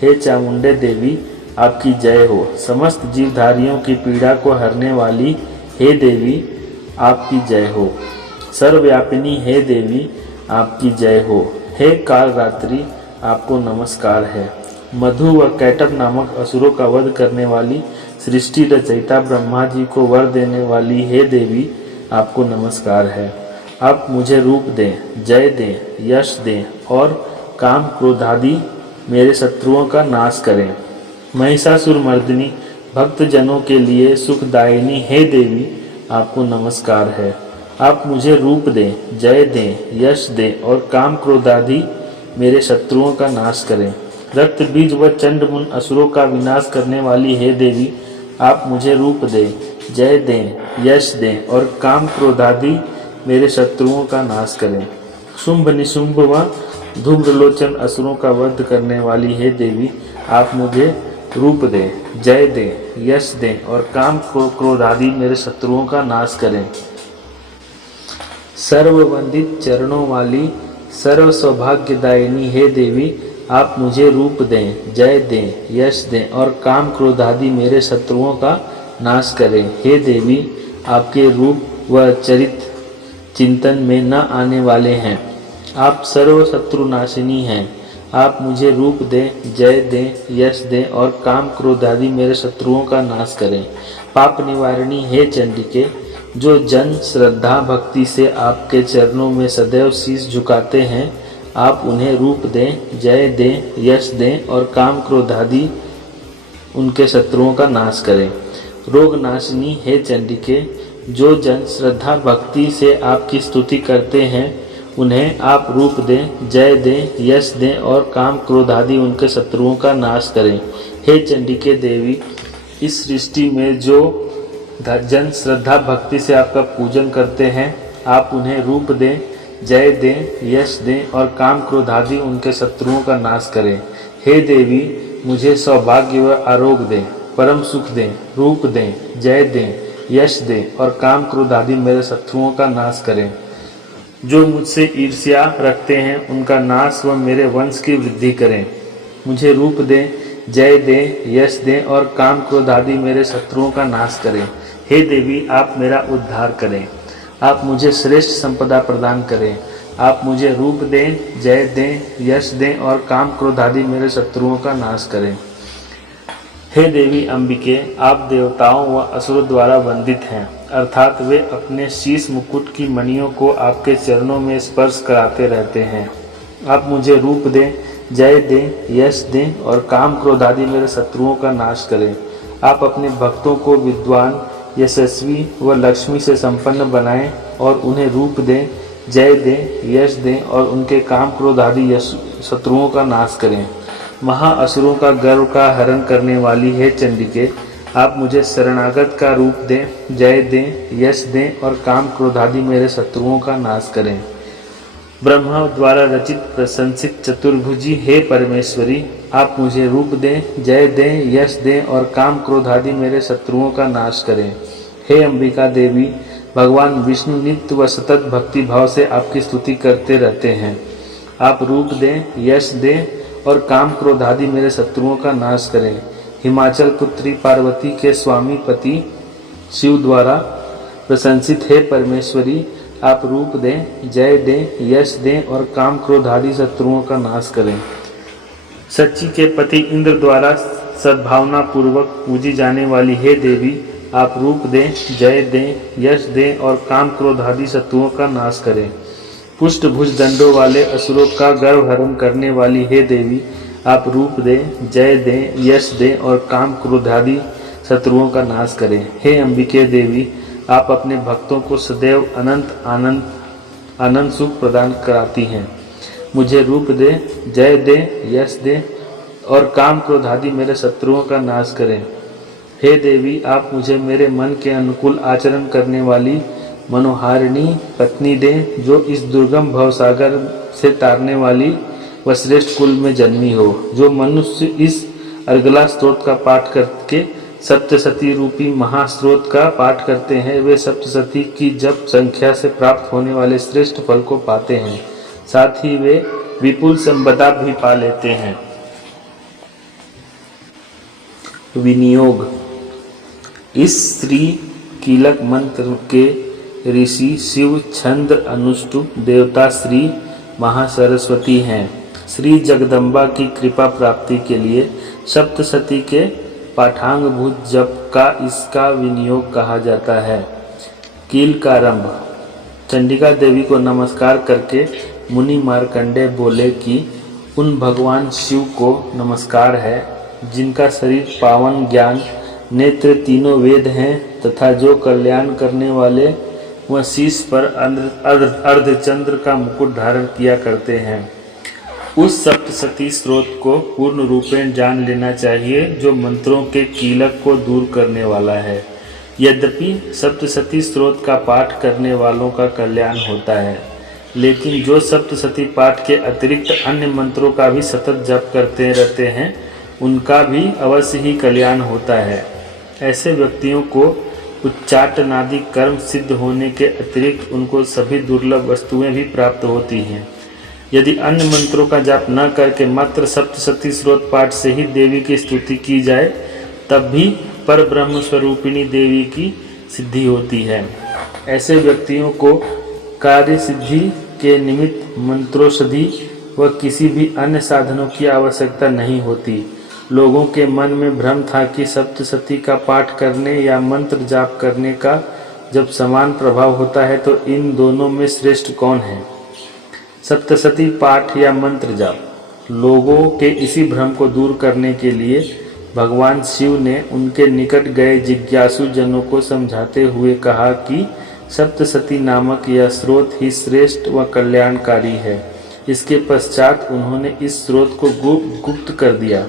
हे चामुंडे देवी, आपकी जय हो। समस्त जीवधारियों की पीड़ा को हरने वाली हे देवी, आपकी जय हो। सर्वव्यापिनी हे देवी, आपकी जय हो। हे काल रात्रि, आपको नमस्कार है। मधु व कैटभ नामक असुरों का वध करने वाली, सृष्टि रचयिता ब्रह्मा जी को वर देने वाली हे देवी, आपको नमस्कार है। आप मुझे रूप दें, जय दें, यश दें और काम क्रोधादि मेरे शत्रुओं का नाश करें। महिषासुर मर्दिनी भक्त जनों के लिए सुखदायिनी हे देवी आपको नमस्कार है। आप मुझे रूप दें, जय दें, यश दें और काम क्रोधादि मेरे शत्रुओं का नाश करें। रक्त बीज व चंड मुन असुरों का विनाश करने वाली हे देवी आप मुझे रूप दें, जय दें, यश दें और काम क्रोधादि मेरे शत्रुओं का नाश करें। शुंभ निशुंभ व धूम्रलोचन असुरों का वध करने वाली हे देवी आप मुझे रूप दें, जय दें, यश दें और काम क्रोधादि मेरे शत्रुओं का नाश करें। सर्ववंदित चरणों वाली सर्व सौभाग्यदायिनी हे देवी आप मुझे रूप दें, जय दें, यश दें और काम क्रोधादि मेरे शत्रुओं का नाश करें। हे देवी आपके रूप व चरित्र चिंतन में न आने वाले हैं। आप सर्व शत्रुनाशिनी हैं। आप मुझे रूप दें, जय दें, यश दें और काम क्रोधादि मेरे शत्रुओं का नाश करें। पाप निवारिणी हे चंडिके जो जन श्रद्धा भक्ति से आपके चरणों में सदैव शीश झुकाते हैं आप उन्हें रूप दें, जय दें, यश दें और काम क्रोधादि उनके शत्रुओं का नाश करें। रोग नाशिनी हे चंडिके जो जन श्रद्धा भक्ति से आपकी स्तुति करते हैं उन्हें आप रूप दें, जय दें, यश दें और काम क्रोधादि उनके शत्रुओं का नाश करें। हे चंडिके देवी इस सृष्टि में जो जन श्रद्धा भक्ति से आपका पूजन करते हैं आप उन्हें रूप दें, जय दें, यश दें और काम क्रोधादि उनके शत्रुओं का नाश करें। हे देवी मुझे सौभाग्य व आरोग्य दें, परम सुख दें, रूप दें, जय दें, यश दें और काम क्रोधादि मेरे शत्रुओं का नाश करें। जो मुझसे ईर्ष्या रखते हैं उनका नाश व मेरे वंश की वृद्धि करें। मुझे रूप दें, जय दें, यश दें और काम क्रोधादि मेरे शत्रुओं का नाश करें। हे देवी आप मेरा उद्धार करें। आप मुझे श्रेष्ठ संपदा प्रदान करें। आप मुझे रूप दें, जय दें, यश दें और काम क्रोधादि मेरे शत्रुओं का नाश करें। हे देवी अंबिके आप देवताओं व असुरों द्वारा वंदित हैं, अर्थात वे अपने शीश मुकुट की मणियों को आपके चरणों में स्पर्श कराते रहते हैं। आप मुझे रूप दें, जय दें, यश दें और काम क्रोधादि मेरे शत्रुओं का नाश करें। आप अपने भक्तों को विद्वान, यशस्वी व लक्ष्मी से संपन्न बनाएं और उन्हें रूप दें, जय दें, यश दें और उनके काम क्रोधादि शत्रुओं का नाश करें। महाअसुरों का गर्व का हरण करने वाली हे चंडिके आप मुझे शरणागत का रूप दें, जय दें, यश दें और काम क्रोधादि मेरे शत्रुओं का नाश करें। ब्रह्मा द्वारा रचित प्रशंसित चतुर्भुजी हे परमेश्वरी आप मुझे रूप दें, जय दें, यश दें और काम क्रोधादि मेरे शत्रुओं का नाश करें। हे अंबिका देवी भगवान विष्णु नित्य व सतत भक्ति भाव से आपकी स्तुति करते रहते हैं। आप रूप दें, यश दें और काम क्रोधादि मेरे शत्रुओं का नाश करें। हिमाचल पुत्री पार्वती के स्वामी पति शिव द्वारा प्रशंसित हे परमेश्वरी आप रूप दें, जय दें, यश दें और काम क्रोधादि शत्रुओं का नाश करें। सच्ची के पति इंद्र द्वारा सद्भावना पूर्वक पूजी जाने वाली हे देवी आप रूप दें, जय दें, यश दें और काम क्रोधादि शत्रुओं का नाश करें। पुष्ट भुज दंडों वाले असुरों का गर्व हरण करने वाली हे देवी आप रूप दें, जय दें, यश दें और काम क्रोधादि शत्रुओं का नाश करें। हे अंबिके देवी आप अपने भक्तों को सदैव आनंद सुख प्रदान कराती हैं। मुझे रूप दें, जय दें, यश दें और काम क्रोधादि मेरे शत्रुओं का नाश करें। हे देवी आप मुझे मेरे मन के अनुकूल आचरण करने वाली मनोहारिणी पत्नी दें जो इस दुर्गम भवसागर से तारने वाली व श्रेष्ठ कुल में जन्मी हो। जो मनुष्य इस अर्गला स्त्रोत का पाठ करके सप्तशती रूपी महास्त्रोत का पाठ करते हैं वे सप्तशती की जप संख्या से प्राप्त होने वाले श्रेष्ठ फल को पाते हैं, साथ ही वे विपुल संपदा भी पा लेते हैं। विनियोग इस श्री कीलक मंत्र के ऋषि शिव छंद अनुष्टुप देवता श्री महासरस्वती हैं। श्री जगदम्बा की कृपा प्राप्ति के लिए सप्तशती के पाठांगभूत जप का इसका विनियोग कहा जाता है। कील का आरंभ। चंडिका देवी को नमस्कार करके मुनि मार्कंडेय बोले कि उन भगवान शिव को नमस्कार है जिनका शरीर पावन, ज्ञान, नेत्र तीनों वेद हैं तथा जो कल्याण करने वाले वह शीश पर अर्धचंद्र का मुकुट धारण किया करते हैं, उस सप्तशती स्रोत को पूर्ण रूपेण जान लेना चाहिए जो मंत्रों के कीलक को दूर करने वाला है। यद्यपि सप्तशती स्रोत का पाठ करने वालों का कल्याण होता है, लेकिन जो सप्तशती पाठ के अतिरिक्त अन्य मंत्रों का भी सतत जप करते रहते हैं उनका भी अवश्य ही कल्याण होता है। ऐसे व्यक्तियों को उच्चाटनादि कर्म सिद्ध होने के अतिरिक्त उनको सभी दुर्लभ वस्तुएं भी प्राप्त होती हैं। यदि अन्य मंत्रों का जाप न करके मात्र सप्तशती स्रोत पाठ से ही देवी की स्तुति की जाए तब भी पर ब्रह्म स्वरूपिणी देवी की सिद्धि होती है। ऐसे व्यक्तियों को कार्य सिद्धि के निमित्त मंत्रोषधि व किसी भी अन्य साधनों की आवश्यकता नहीं होती। लोगों के मन में भ्रम था कि सप्तशती का पाठ करने या मंत्र जाप करने का जब समान प्रभाव होता है तो इन दोनों में श्रेष्ठ कौन है, सप्तशती पाठ या मंत्र जाप। लोगों के इसी भ्रम को दूर करने के लिए भगवान शिव ने उनके निकट गए जिज्ञासु जनों को समझाते हुए कहा कि सप्तशती नामक यह स्रोत ही श्रेष्ठ व कल्याणकारी है। इसके पश्चात उन्होंने इस स्रोत को गुप्त कर दिया।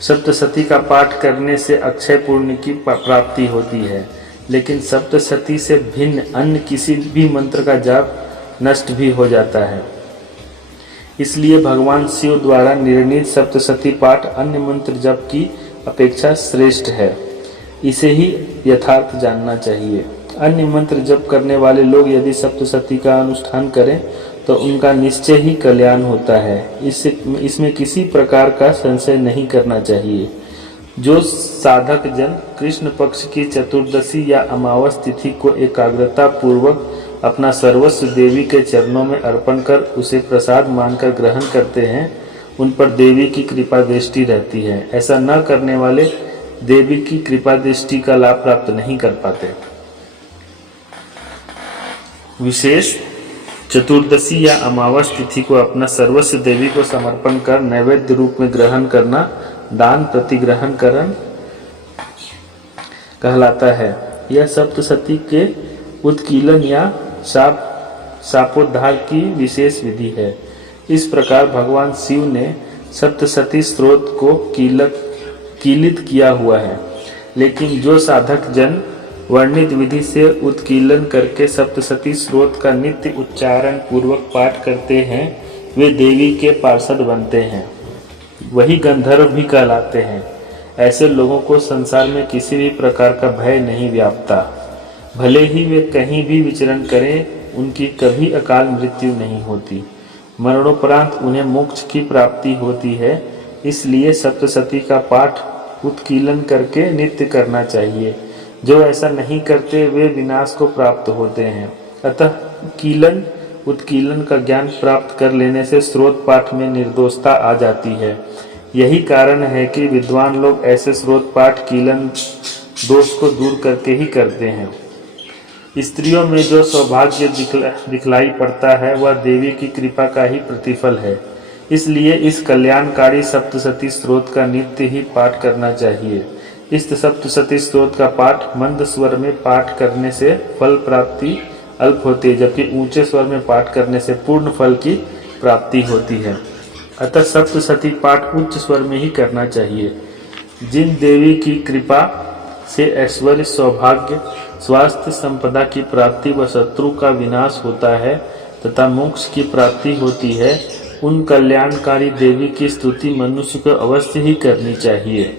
सप्तशती का पाठ करने से अक्षय पुण्य की प्राप्ति होती है, लेकिन सप्तशती से भिन्न अन्य किसी भी मंत्र का जाप नष्ट भी हो जाता है। इसलिए भगवान शिव द्वारा निर्णीत सप्तशती पाठ अन्य मंत्र जप की अपेक्षा श्रेष्ठ है। इसे ही यथार्थ जानना चाहिए। अन्य मंत्र जप करने वाले लोग यदि सप्तशती का अनुष्ठान करें तो उनका निश्चय ही कल्याण होता है। इसमें किसी प्रकार का संशय नहीं करना चाहिए। जो साधक जन कृष्ण पक्ष की चतुर्दशी या अमावस तिथि को एकाग्रता पूर्वक अपना सर्वस्व देवी के चरणों में अर्पण कर उसे प्रसाद मानकर ग्रहण करते हैं उन पर देवी की कृपा दृष्टि रहती है। ऐसा न करने वाले देवी की कृपा दृष्टि का लाभ प्राप्त नहीं कर पाते। विशेष चतुर्दशी या अमावस तिथि को अपना सर्वस्व देवी को समर्पण कर नैवेद्य रूप में ग्रहण करना दान प्रतिग्रहण करण कहलाता है। यह सप्तशती के उत्कीलन या शापोद्धार की विशेष विधि है। इस प्रकार भगवान शिव ने सप्तशती स्रोत को कीलित किया हुआ है, लेकिन जो साधक जन वर्णित विधि से उत्कीलन करके सप्तशती स्रोत का नित्य उच्चारण पूर्वक पाठ करते हैं वे देवी के पार्षद बनते हैं, वही गंधर्व भी कहलाते हैं। ऐसे लोगों को संसार में किसी भी प्रकार का भय नहीं व्यापता। भले ही वे कहीं भी विचरण करें उनकी कभी अकाल मृत्यु नहीं होती। मरणोपरांत उन्हें मोक्ष की प्राप्ति होती है। इसलिए सप्तशती का पाठ उत्कीलन करके नित्य करना चाहिए। जो ऐसा नहीं करते वे विनाश को प्राप्त होते हैं। अतः उत्कीलन का ज्ञान प्राप्त कर लेने से स्रोत पाठ में निर्दोषता आ जाती है। यही कारण है कि विद्वान लोग ऐसे स्रोत पाठ कीलन दोष को दूर करके ही करते हैं। स्त्रियों में जो सौभाग्य दिखलाई पड़ता है वह देवी की कृपा का ही प्रतिफल है। इसलिए इस कल्याणकारी सप्तशती स्रोत का नित्य ही पाठ करना चाहिए। इस सप्तशती स्रोत का पाठ मंद स्वर में पाठ करने से फल प्राप्ति अल्प होती है, जबकि ऊंचे स्वर में पाठ करने से पूर्ण फल की प्राप्ति होती है। अतः सप्तशती पाठ उच्च स्वर में ही करना चाहिए। जिन देवी की कृपा से ऐश्वर्य, सौभाग्य, स्वास्थ्य, संपदा की प्राप्ति व शत्रु का विनाश होता है तथा मोक्ष की प्राप्ति होती है, उन कल्याणकारी देवी की स्तुति मनुष्य को अवश्य ही करनी चाहिए।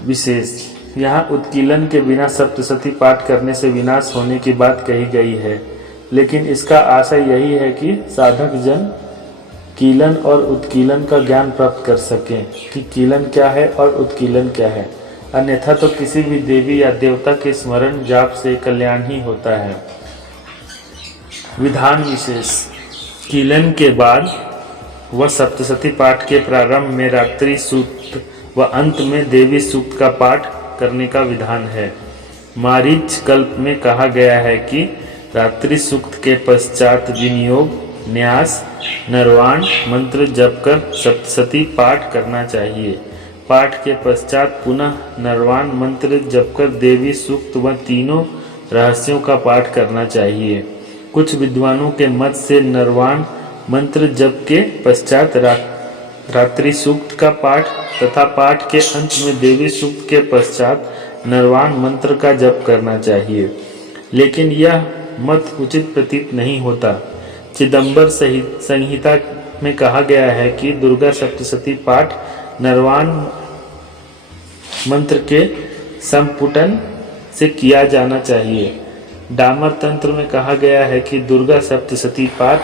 विशेष यहाँ उत्कीलन के बिना सप्तशती पाठ करने से विनाश होने की बात कही गई है, लेकिन इसका आशय यही है कि साधक जन कीलन और उत्कीलन का ज्ञान प्राप्त कर सकें कि कीलन क्या है और उत्कीलन क्या है। अन्यथा तो किसी भी देवी या देवता के स्मरण जाप से कल्याण ही होता है। विधान विशेष कीलन के बाद वह सप्तशती पाठ के प्रारंभ में रात्रि सूक्त व अंत में देवी सूक्त का पाठ करने का विधान है। मारीच कल्प में कहा गया है कि रात्रि सूक्त के पश्चात विनियोग, न्यास, नरवाण मंत्र जप कर सप्तशती पाठ करना चाहिए। पाठ के पश्चात पुनः नरवाण मंत्र जपकर देवी सूक्त व तीनों रहस्यों का पाठ करना चाहिए। कुछ विद्वानों के मत से नरवाण मंत्र जप के पश्चात रात्रि सूक्त का पाठ तथा पाठ के अंत में देवी सूक्त के पश्चात नरवाण मंत्र का जप करना चाहिए, लेकिन यह मत उचित प्रतीत नहीं होता। चिदंबर संहिता में कहा गया है कि दुर्गा सप्तशती पाठ नरवाण मंत्र के संपुटन से किया जाना चाहिए। डामर तंत्र में कहा गया है कि दुर्गा सप्तशती पाठ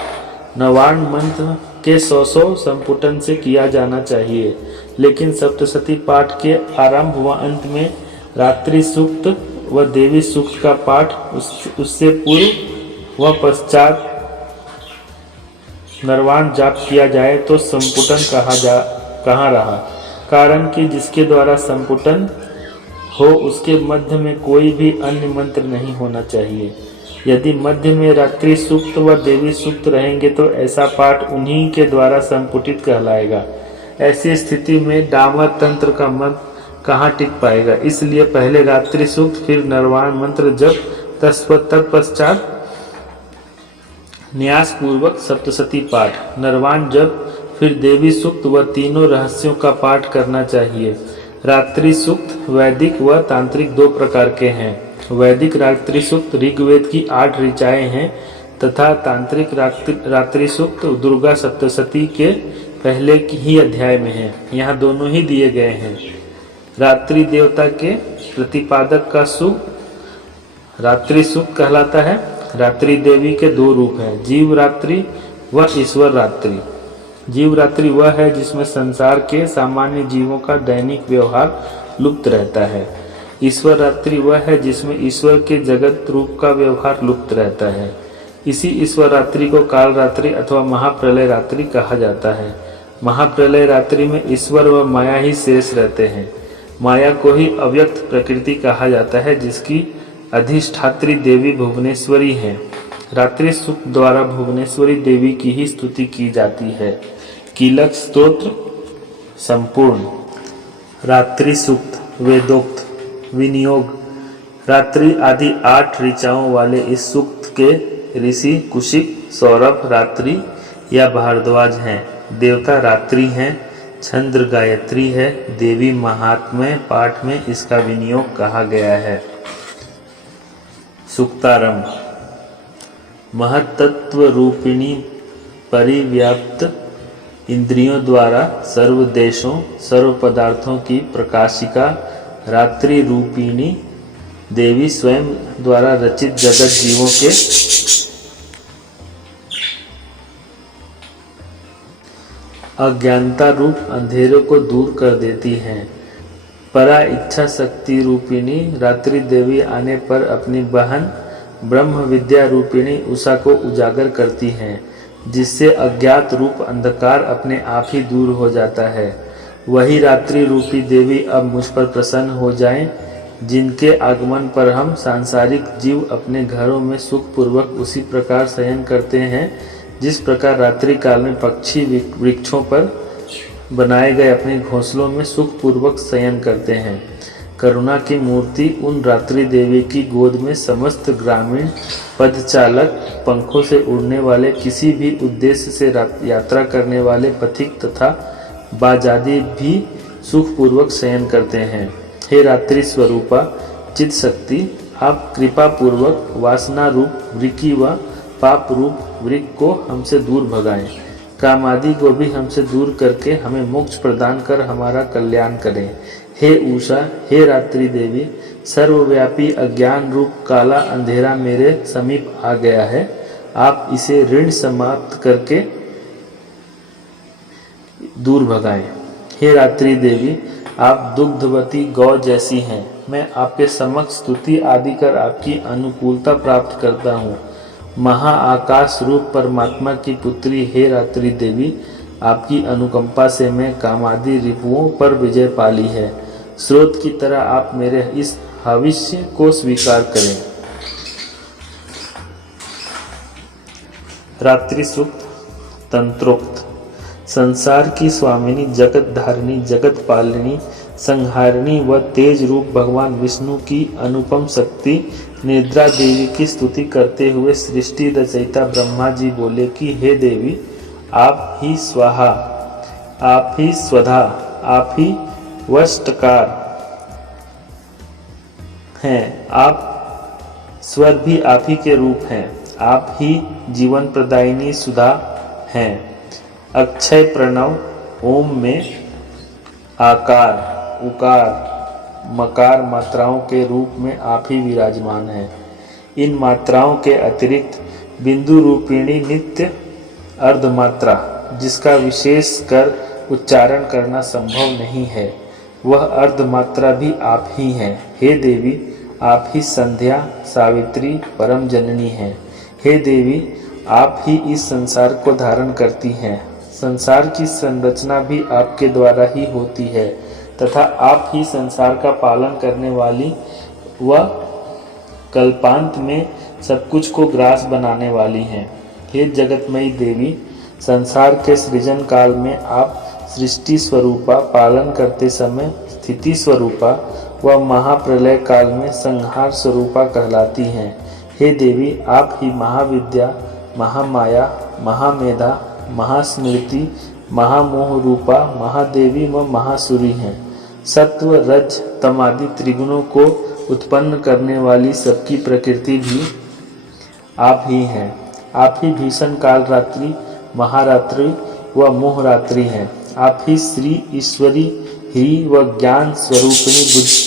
नरवाण मंत्र के 100 संपुटन से किया जाना चाहिए, लेकिन सप्तशती पाठ के आरंभ व अंत में रात्रि सूक्त व देवी सूक्त का पाठ उससे पूर्व व पश्चात नरवाण जाप किया जाए तो संपुटन कहाँ रहा। कारण कि जिसके द्वारा संपुटन हो उसके मध्य में कोई भी अन्य मंत्र नहीं होना चाहिए। यदि मध्य में रात्रि सूक्त व देवी सूक्त रहेंगे तो ऐसा पाठ उन्हीं के द्वारा संपुटित कहलाएगा। ऐसी स्थिति में डामर तंत्र का मत कहाँ टिक पाएगा। इसलिए पहले रात्रि सूक्त फिर नरवाण मंत्र जप तत्पश्चात न्यास पूर्वक सप्तशती पाठ, नरवाण जप, फिर देवी सूक्त व तीनों रहस्यों का पाठ करना चाहिए। रात्रि सूक्त वैदिक व तांत्रिक 2 प्रकार के हैं। वैदिक रात्रि सूक्त ऋग्वेद की 8 ऋचाएं हैं तथा तांत्रिक रात्रि सूक्त दुर्गा सप्तशती के पहले ही अध्याय में है। यहाँ दोनों ही दिए गए हैं। रात्रि देवता के प्रतिपादक का सूक्त रात्रि सूक्त कहलाता है। रात्रि देवी के 2 रूप हैं, जीव रात्रि व ईश्वर रात्रि। जीव रात्रि वह है जिसमें संसार के सामान्य जीवों का दैनिक व्यवहार लुप्त रहता है। ईश्वर रात्रि वह है जिसमें ईश्वर के जगत रूप का व्यवहार लुप्त रहता है। इसी ईश्वर रात्रि को काल रात्रि अथवा महाप्रलय रात्रि कहा जाता है। महाप्रलय रात्रि में ईश्वर व माया ही शेष रहते हैं। माया को ही अव्यक्त प्रकृति कहा जाता है, जिसकी अधिष्ठात्री देवी भुवनेश्वरी है। रात्रि सूक्त द्वारा भुवनेश्वरी देवी की ही स्तुति की जाती है। कीलक स्तोत्र संपूर्ण। रात्रि सूक्त वेदोक्त विनियोग। रात्रि आदि 8 ऋचाओं वाले इस सूक्त के ऋषि कुशिक, सौरभ रात्रि या भारद्वाज हैं। देवता रात्रि हैं। चंद्र गायत्री है। देवी महात्म्य पाठ में इसका विनियोग कहा गया है। सूक्तारंभ। महत्तत्व रूपिणी परिव्याप्त इंद्रियों द्वारा सर्व देशों सर्व पदार्थों की प्रकाशिका रात्रि रूपिणी देवी स्वयं द्वारा रचित जगत जीवों के अज्ञानता रूप अंधेरों को दूर कर देती हैं। परा इच्छा शक्ति रूपिणी रात्रि देवी आने पर अपनी बहन ब्रह्म विद्या रूपिणी उषा को उजागर करती हैं, जिससे अज्ञात रूप अंधकार अपने आप ही दूर हो जाता है। वही रात्रि रूपी देवी अब मुझ पर प्रसन्न हो जाएं, जिनके आगमन पर हम सांसारिक जीव अपने घरों में सुखपूर्वक उसी प्रकार शयन करते हैं जिस प्रकार रात्रि काल में पक्षी वृक्षों पर बनाए गए अपने घोंसलों में सुखपूर्वक शयन करते हैं। करुणा की मूर्ति उन रात्रि देवी की गोद में समस्त ग्रामीण पदचालक, पंखों से उड़ने वाले, किसी भी उद्देश्य से यात्रा करने वाले पथिक तथा बाजादी भी सुखपूर्वक शयन करते हैं। हे रात्रि स्वरूपा चित शक्ति, आप कृपा पूर्वक वासना रूप वृक्की व पाप रूप वृक्क को हमसे दूर भगाएं। कामादि को भी हमसे दूर करके हमें मोक्ष प्रदान कर हमारा कल्याण करें। हे उषा, हे रात्रि देवी, सर्वव्यापी अज्ञान रूप काला अंधेरा मेरे समीप आ गया है। आप इसे ऋण समाप्त करके दूर भगाएं। हे रात्रि देवी, आप दुग्धवती गौ जैसी हैं। मैं आपके समक्ष स्तुति आदि कर आपकी अनुकूलता प्राप्त करता हूँ। महाआकाश रूप परमात्मा की पुत्री हे रात्रि देवी, आपकी अनुकंपा से मैं कामादि रिपुओं पर विजय पाली है। स्रोत की तरह आप मेरे इस हविष्य को स्वीकार करें। रात्रि सूक्त तंत्रोक्त। संसार की स्वामिनी, जगत धारिणी, जगत पालिनी, संहारिणी व तेज रूप भगवान विष्णु की अनुपम शक्ति निद्रा देवी की स्तुति करते हुए सृष्टि रचयिता ब्रह्मा जी बोले कि हे देवी, आप ही स्वाहा, आप ही स्वधा, आप ही वष्टकार हैं, आप स्वर भी आप ही के रूप हैं, आप ही जीवन प्रदायिनी सुधा हैं। अक्षय प्रणव ओम में आकार, उकार, मकार मात्राओं के रूप में आप ही विराजमान हैं। इन मात्राओं के अतिरिक्त बिंदु रूपिणी नित्य अर्धमात्रा, जिसका विशेष कर उच्चारण करना संभव नहीं है, वह अर्धमात्रा भी आप ही हैं। हे देवी, आप ही संध्या, सावित्री, परम जननी हैं। हे देवी, आप ही इस संसार को धारण करती हैं। संसार की संरचना भी आपके द्वारा ही होती है तथा आप ही संसार का पालन करने वाली व कल्पांत में सब कुछ को ग्रास बनाने वाली हैं। हे जगतमयी देवी, संसार के सृजन काल में आप सृष्टि स्वरूपा, पालन करते समय स्थिति स्वरूपा व महाप्रलय काल में संहार स्वरूपा कहलाती हैं। हे देवी, आप ही महाविद्या, महामाया, महामेधा, महास्मृति, महामोह रूपा, महादेवी व महासुरी हैं। सत्व, रज, तम आदि त्रिगुणों को उत्पन्न करने वाली सबकी प्रकृति भी आप ही हैं। आप ही भीषण काल रात्रि, महारात्रि व मोहरात्रि हैं। आप ही श्री, ईश्वरी, ही व ज्ञान स्वरूपिणी बुद्धि।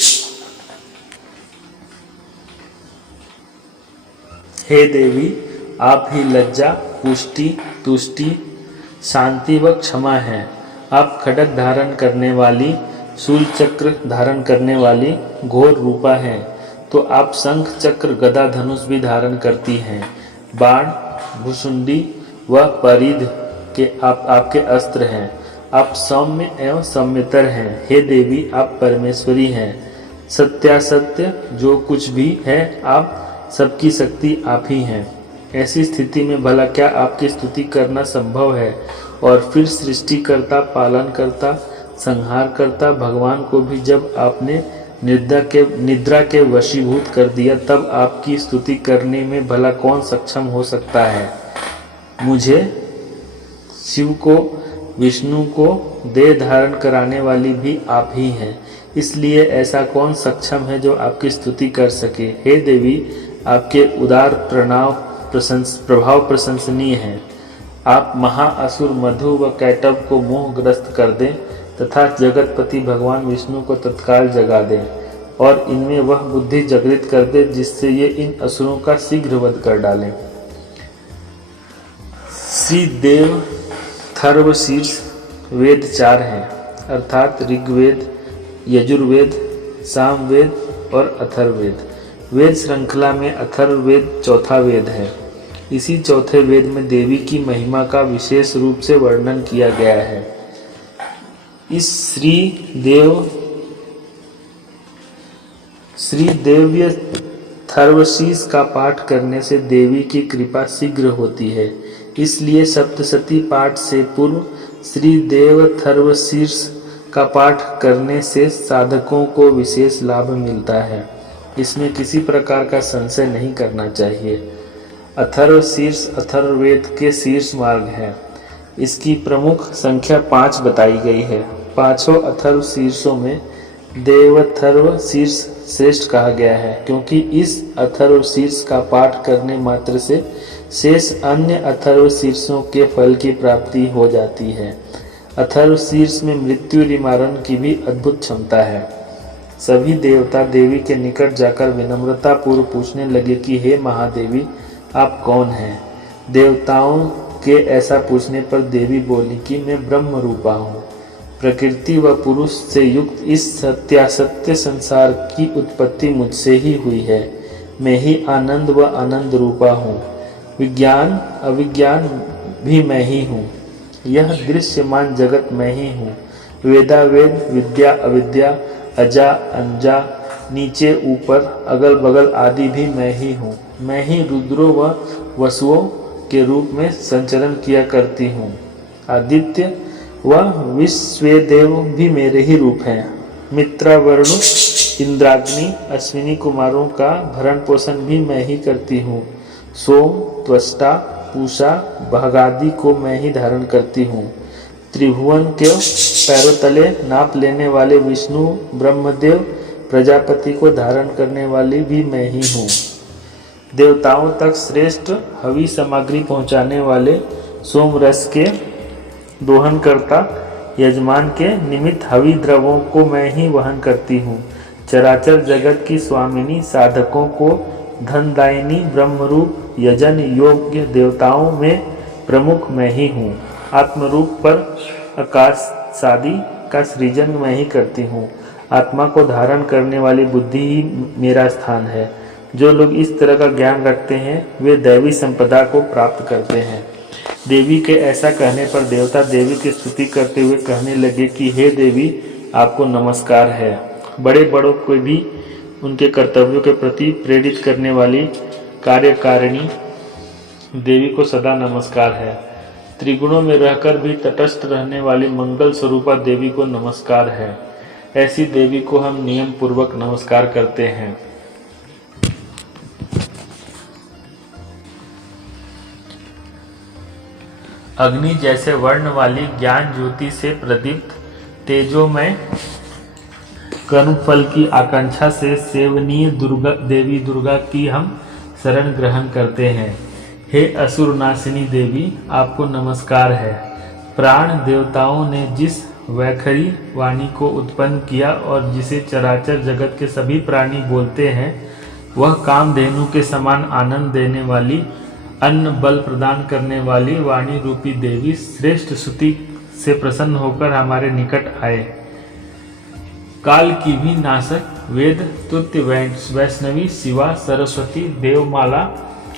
हे देवी, आप ही लज्जा, पुष्टि, तुष्टि, शांति व क्षमा हैं। आप खड्ग धारण करने वाली, शूल चक्र धारण करने वाली घोर रूपा हैं, तो आप शंख चक्र गदा धनुष भी धारण करती हैं। बाण, भुसुंडी व परिध के आपके अस्त्र हैं। आप सौम्य एवं सौम्यतर हैं। हे देवी, आप परमेश्वरी हैं। सत्यासत्य जो कुछ भी है, आप सबकी शक्ति आप ही हैं। ऐसी स्थिति में भला क्या आपकी स्तुति करना संभव है? और फिर सृष्टिकर्ता, पालनकर्ता, संहारकर्ता भगवान को भी जब आपने निद्रा के वशीभूत कर दिया, तब आपकी स्तुति करने में भला कौन सक्षम हो सकता है? मुझे, शिव को, विष्णु को देह धारण कराने वाली भी आप ही हैं, इसलिए ऐसा कौन सक्षम है जो आपकी स्तुति कर सके? हे देवी, आपके उदार प्रभाव प्रशंसनीय हैं। आप महाअसुर मधु व कैटव को मोहग्रस्त कर दें तथा जगतपति भगवान विष्णु को तत्काल जगा दें और इनमें वह बुद्धि जागृत कर दे जिससे ये इन असुरों का शीघ्र वध कर डालें। श्री देव थर्वशीर्ष वेद 4 हैं, अर्थात ऋग्वेद, यजुर्वेद, सामवेद और अथर्ववेद। वेद श्रृंखला में अथर्ववेद चौथा वेद है। इसी चौथे वेद में देवी की महिमा का विशेष रूप से वर्णन किया गया है। इस श्री देव्य थर्वशीष का पाठ करने से देवी की कृपा शीघ्र होती है, इसलिए सप्तशती पाठ से पूर्व श्री देव थर्वशीर्ष का पाठ करने से साधकों को विशेष लाभ मिलता है। इसमें किसी प्रकार का संशय नहीं करना चाहिए। अथर्वशीर्ष अथर्ववेद के शीर्ष मार्ग है। इसकी प्रमुख संख्या 5 बताई गई है। पांचों अथर्व शीर्षों में देवथर्व शीर्ष श्रेष्ठ कहा गया है, क्योंकि इस अथर्व शीर्ष का पाठ करने मात्र से शेष अन्य अथर्व शीर्षों के फल की प्राप्ति हो जाती है। अथर्व शीर्ष में मृत्यु निवारण की भी अद्भुत क्षमता है। सभी देवता देवी के निकट जाकर विनम्रता पूर्व पूछने लगे कि हे महादेवी, आप कौन हैं? देवताओं के ऐसा पूछने पर देवी बोली कि मैं ब्रह्म रूपा हूँ। प्रकृति व पुरुष से युक्त इस सत्यासत्य संसार की उत्पत्ति मुझसे ही हुई है। मैं ही आनंद व आनंद रूपा हूँ। विज्ञान अविज्ञान भी मैं ही हूँ। यह दृश्यमान जगत मैं ही हूँ। वेदावेद, विद्या अविद्या, अजा अंजा, नीचे ऊपर, अगल बगल आदि भी मैं ही हूँ। मैं ही रुद्रों व वसुओं के रूप में संचरण किया करती हूँ। आदित्य वह विश्वदेव भी मेरे ही रूप हैं। मित्रा, वरुण, इंद्राग्नि, अश्विनी कुमारों का भरण पोषण भी मैं ही करती हूँ। सोम, त्वष्टा, पूषा, भगादि को मैं ही धारण करती हूँ। त्रिभुवन के पैरों तले नाप लेने वाले विष्णु, ब्रह्मदेव, प्रजापति को धारण करने वाली भी मैं ही हूँ। देवताओं तक श्रेष्ठ हवि सामग्री पहुँचाने वाले सोम रस के दोहन करता यजमान के निमित्त हवि द्रवों को मैं ही वहन करती हूँ। चराचर जगत की स्वामिनी, साधकों को धनदायिनी, ब्रह्मरूप यजन योग्य देवताओं में प्रमुख मैं ही हूँ। आत्मरूप पर आकाश आदि का सृजन मैं ही करती हूँ। आत्मा को धारण करने वाली बुद्धि ही मेरा स्थान है। जो लोग इस तरह का ज्ञान रखते हैं वे दैवी संपदा को प्राप्त करते हैं। देवी के ऐसा कहने पर देवता देवी की स्तुति करते हुए कहने लगे कि हे देवी, आपको नमस्कार है। बड़े बड़ों को भी उनके कर्तव्यों के प्रति प्रेरित करने वाली कार्यकारिणी देवी को सदा नमस्कार है। त्रिगुणों में रहकर भी तटस्थ रहने वाली मंगल स्वरूपा देवी को नमस्कार है। ऐसी देवी को हम नियम पूर्वक नमस्कार करते हैं। अग्नि जैसे वर्ण वाली ज्ञान ज्योति से प्रदीप्त तेजोमय कर्मफल की आकांक्षा से सेवनीय देवी दुर्गा की हम शरण ग्रहण करते हैं। हे असुरनाशिनी देवी, आपको नमस्कार है। प्राण देवताओं ने जिस वैखरी वाणी को उत्पन्न किया और जिसे चराचर जगत के सभी प्राणी बोलते हैं, वह कामधेनु के समान आनंद देने वाली, अन्न बल प्रदान करने वाली वाणी रूपी देवी श्रेष्ठ स्तुति से प्रसन्न होकर हमारे निकट आए। काल की भी नाशक वेद तुत्य वैष्णवी शिवा सरस्वती देवमाला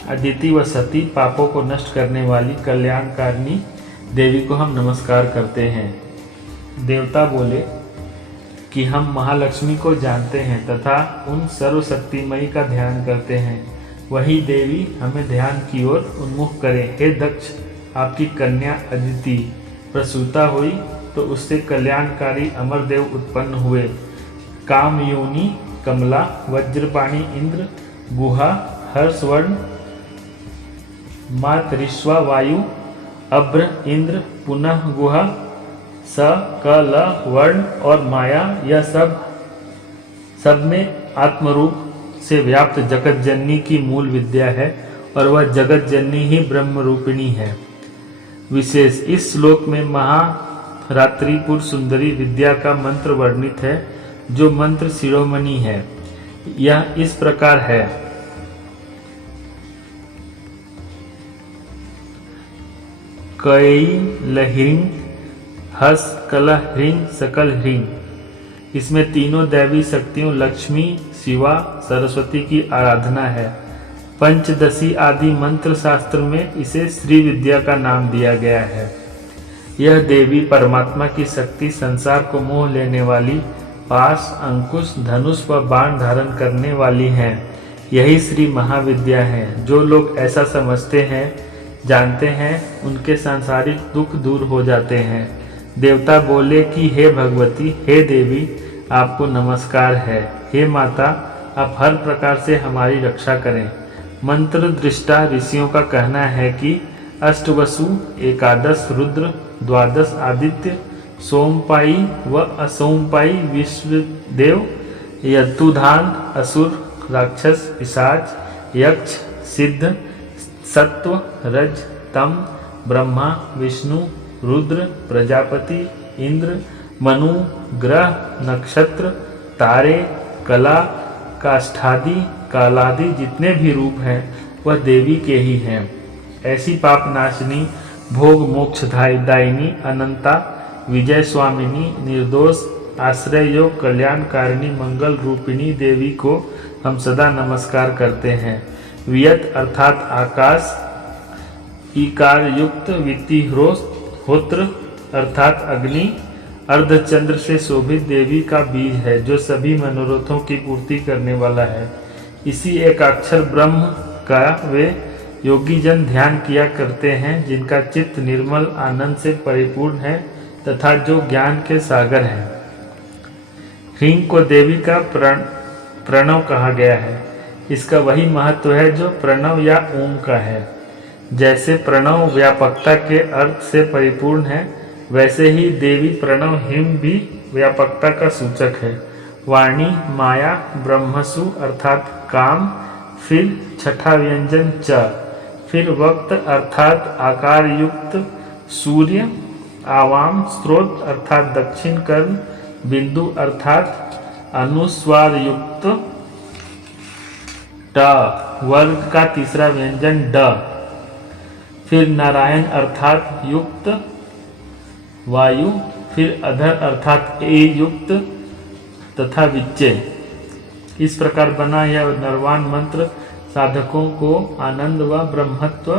अदिति व सती पापों को नष्ट करने वाली कल्याणकारिणी देवी को हम नमस्कार करते हैं। देवता बोले कि हम महालक्ष्मी को जानते हैं तथा उन सर्वशक्तिमयी का ध्यान करते हैं। वही देवी हमें ध्यान की ओर उन्मुख करे। हे दक्ष, आपकी कन्या अदिति प्रसूता हुई तो उससे कल्याणकारी अमरदेव उत्पन्न हुए। कामयोनि, कमला, वज्रपाणी इंद्र, गुहा, हर्षवर्ण, मातरिश्वा वायु, अभ्र इंद्र, पुनः गुहा, सकल वर्ण और माया, यह सब में आत्मरूप से व्याप्त जगत जननी की मूल विद्या है और वह जगत जननी ही ब्रह्म रूपिणी है। विशेष इस श्लोक में महारात्रिपुर सुंदरी विद्या का मंत्र वर्णित है, जो मंत्र शिरोमणि है। यह इस प्रकार है। कैलह्रीं हस कलह ह्रीं सकल ह्रीं। इसमें तीनों दैवी शक्तियों लक्ष्मी, शिवा, सरस्वती की आराधना है। पंचदशी आदि मंत्र शास्त्र में इसे श्री विद्या का नाम दिया गया है। यह देवी परमात्मा की शक्ति संसार को मोह लेने वाली पाश, अंकुश, धनुष व बाण धारण करने वाली हैं। यही श्री महाविद्या है। जो लोग ऐसा समझते हैं, जानते हैं, उनके सांसारिक दुख दूर हो जाते हैं। देवता बोले कि हे भगवती, हे देवी, आपको नमस्कार है। हे माता, आप हर प्रकार से हमारी रक्षा करें। मंत्र दृष्टा ऋषियों का कहना है कि अष्टवसु, एकादश रुद्र, द्वादश आदित्य, सोमपाई व असोमपाई विश्वदेव, यदुधान, असुर, राक्षस, पिशाच, यक्ष, सिद्ध, सत्व, रज, तम, ब्रह्मा, विष्णु, रुद्र, प्रजापति, इंद्र, मनु, ग्रह, नक्षत्र, तारे, कला, काष्ठादि, कालादि जितने भी रूप हैं वह देवी के ही हैं। ऐसी पापनाशिनी, भोग मोक्ष दायिनी, अनंता, विजय स्वामिनी, निर्दोष, आश्रय योग, कल्याणकारिणी, मंगल रूपिणी देवी को हम सदा नमस्कार करते हैं। वियत अर्थात आकाश, ईकार युक्त वितिहोत्र अर्थात अग्नि, अर्धचंद्र से शोभित देवी का बीज है, जो सभी मनोरथों की पूर्ति करने वाला है। इसी एकाक्षर ब्रह्म का वे योगी जन ध्यान किया करते हैं, जिनका चित्त निर्मल आनंद से परिपूर्ण है। तथा जो ज्ञान के सागर हैं। ह्रीं को देवी का प्रणव कहा गया है। इसका वही महत्व है जो प्रणव या ओम का है। जैसे प्रणव व्यापकता के अर्थ से परिपूर्ण है, वैसे ही देवी प्रणव ह्रीं भी व्यापकता का सूचक है। वाणी, माया, ब्रह्मसु अर्थात काम, फिर छठा व्यंजन च, फिर वक्त अर्थात आकार युक्त सूर्य, आवाम स्रोत अर्थात दक्षिण कर्ण, बिंदु अर्थात अनुस्वार युक्त ट, वर्ग का तीसरा व्यंजन ड, फिर नारायण अर्थात युक्त वायु, फिर अधर अर्थात ए युक्त तथा विच्चय। इस प्रकार बना यह नरवाण मंत्र साधकों को आनंद व ब्रह्मत्व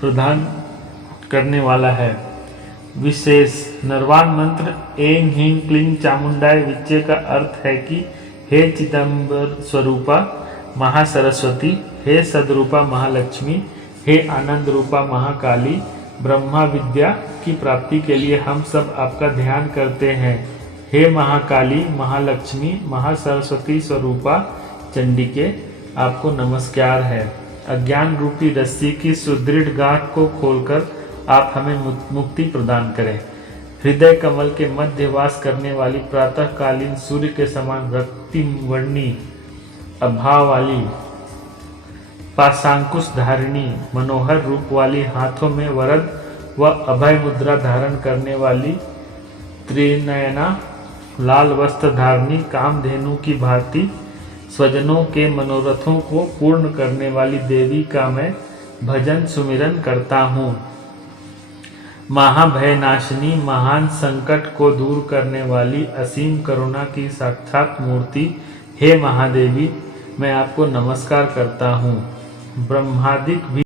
प्रदान करने वाला है। विशेष नरवाण मंत्र ऐं ह्रीं क्लीं चामुंडाय विच्चे का अर्थ है कि हे चिदंबर स्वरूपा महासरस्वती, हे सदरूपा महालक्ष्मी, हे आनंद रूपा महाकाली, ब्रह्मा विद्या की प्राप्ति के लिए हम सब आपका ध्यान करते हैं। हे महाकाली, महालक्ष्मी, महासरस्वती स्वरूपा चंडिके, आपको नमस्कार है। अज्ञान रूपी रस्सी की सुदृढ़ गांठ को खोलकर आप हमें मुक्ति प्रदान करें। हृदय कमल के मध्य वास करने वाली प्रातःकालीन सूर्य के समान रक्ति वर्णी अभाव वाली पाशांकुश धारिणी मनोहर रूप वाली, हाथों में वरद व अभय मुद्रा धारण करने वाली त्रिनयना लाल वस्त्र धारणी कामधेनु की भांति स्वजनों के मनोरथों को पूर्ण करने वाली देवी का मैं भजन सुमिरन करता हूँ। महाभयनाशिनी, महान संकट को दूर करने वाली असीम करुणा की साक्षात मूर्ति, हे महादेवी, मैं आपको नमस्कार करता हूँ। ब्रह्मादिक भी